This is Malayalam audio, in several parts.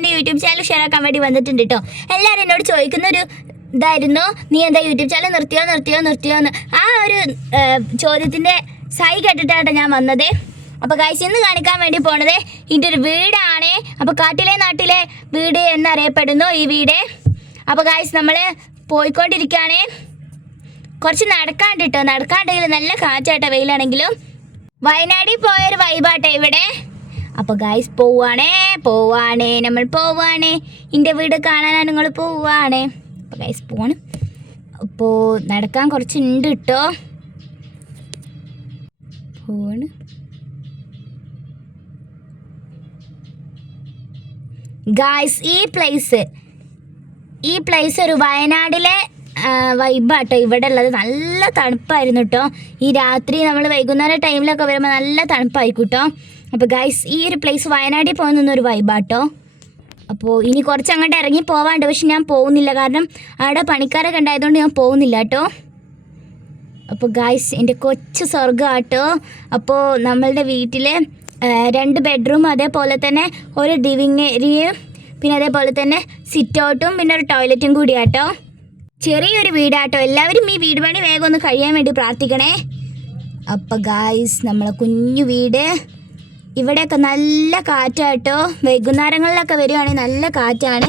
എൻ്റെ യൂട്യൂബ് ചാനൽ ഷെയർ ആക്കാൻ വേണ്ടി വന്നിട്ടുണ്ട് കേട്ടോ. എല്ലാവരും എന്നോട് ചോദിക്കുന്നൊരു ഇതായിരുന്നു, നീ എന്താ യൂട്യൂബ് ചാനൽ നിർത്തിയോ എന്ന്. ആ ഒരു ചോദ്യത്തിൻ്റെ സൈ കേട്ടിട്ടാണ് ഞാൻ വന്നത്. അപ്പോൾ ഗൈസ് ഇന്ന് കാണിക്കാൻ വേണ്ടി പോണത് ഇതിൻ്റെ ഒരു വീടാണ്. അപ്പോൾ കാട്ടിലെ നാട്ടിലെ വീട് എന്നറിയപ്പെടുന്നു ഈ വീട്. അപ്പോൾ ഗൈസ് നമ്മൾ പോയിക്കൊണ്ടിരിക്കുകയാണ്. കുറച്ച് നടക്കാണ്ടെങ്കിൽ നല്ല കാറ്റാട്ടോ, വെയിലാണെങ്കിലും. വയനാടിൽ പോയൊരു വൈബാട്ടോ ഇവിടെ. അപ്പോൾ ഗൈസ് പോവാണേ നമ്മൾ പോവാണേ. എൻ്റെ വീട് കാണാനാണ് നിങ്ങൾ പോവാണേ. അപ്പോൾ ഗൈസ് പോവാണ്. അപ്പോൾ നടക്കാൻ കുറച്ചുണ്ട് കേട്ടോ. പോവാണ്. ഗൈസ് ഈ പ്ലേസ് ഒരു വയനാടിലെ വൈബാട്ടോ ഇവിടെ ഉള്ളത്. നല്ല തണുപ്പായിരുന്നു കേട്ടോ. ഈ രാത്രി നമ്മൾ വൈകുന്നേരം ടൈമിലൊക്കെ വരുമ്പോൾ നല്ല തണുപ്പായിരിക്കും കേട്ടോ. അപ്പോൾ ഗൈസ് ഈ ഒരു പ്ലേസ് വയനാട്ടിൽ പോകുന്നൊരു വൈബാട്ടോ. അപ്പോൾ ഇനി കുറച്ച് അങ്ങോട്ട് ഇറങ്ങി പോവാണ്ട്, പക്ഷെ ഞാൻ പോകുന്നില്ല, കാരണം അവിടെ പണിക്കാരൊക്കെ ഉണ്ടായതുകൊണ്ട് ഞാൻ പോകുന്നില്ല കേട്ടോ. അപ്പോൾ ഗൈസ് എൻ്റെ കൊച്ചു സ്വർഗ്ഗമാട്ടോ. അപ്പോൾ നമ്മളുടെ വീട്ടിൽ 2 ബെഡ്റൂം, അതേപോലെ തന്നെ ഒരു ലിവിങ് ഏരിയയും, പിന്നെ അതേപോലെ തന്നെ സിറ്റ് ഔട്ടും, പിന്നെ ഒരു ടോയ്ലറ്റും കൂടിയാട്ടോ. ചെറിയൊരു വീടാട്ടോ. എല്ലാവരും ഈ വീട് പണി വേഗം ഒന്ന് കഴിയാൻ വേണ്ടി പ്രാർത്ഥിക്കണേ. അപ്പോൾ ഗൈസ് നമ്മളെ കുഞ്ഞു വീട്. ഇവിടെയൊക്കെ നല്ല കാറ്റാട്ടോ. വൈകുന്നേരങ്ങളിലൊക്കെ വരികയാണെങ്കിൽ നല്ല കാറ്റാണ്.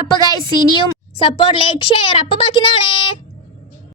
അപ്പോൾ ഗൈസ് ഇനിയും സപ്പോർട്ട്, ലൈക്ക്, ഷെയർ. അപ്പോൾ ബാക്കി നാളെ.